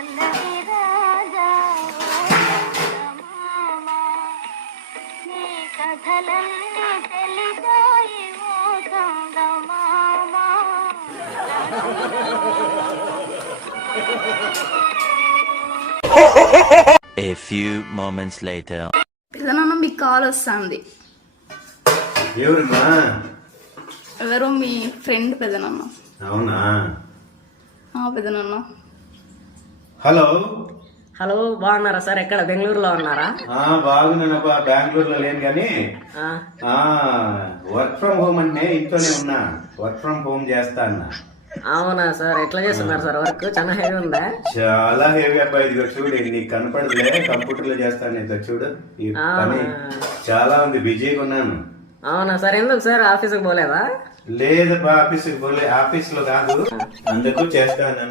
A few moments later. పెదనాన్న మీకు call వస్తుంది. ఎవరమ్మా? ఎవరో మీ ఫ్రెండ్ పెదనాన్న. అవునా? పెదనాన్న. హలో హలో, బాగున్నారా సార్? ఎక్కడ బెంగళూరులో ఉన్నారా? బాగున్నానబ్బా, బెంగళూరులో లేను కానీ వర్క్ ఫ్రమ్ హోమ్ అంటే ఇంట్లోనే ఉన్నా. వర్క్ ఫ్రమ్ హోమ్ చేస్తా అన్నా. అవునా సార్, ఎట్లా చేస్తున్నారు సార్? వర్క్ చాలా హెవీ ఉందా? చాలా హెవీ అబ్బాయి. ఇదిగో చూడు, నీకు కనపడదులే, కంప్యూటర్ లో చేస్తాను. ఇదిగో చూడు, ఈ పని చాలా ఉంది, బిజీగా ఉన్నాను. అవునా సార్, ఎందుకు సార్ ఆఫీస్కి పోలేదా? లేదబ్బా, ఆఫీస్కి పోలే. ఆఫీస్ లో కాదు, అందుకు చేస్తాను.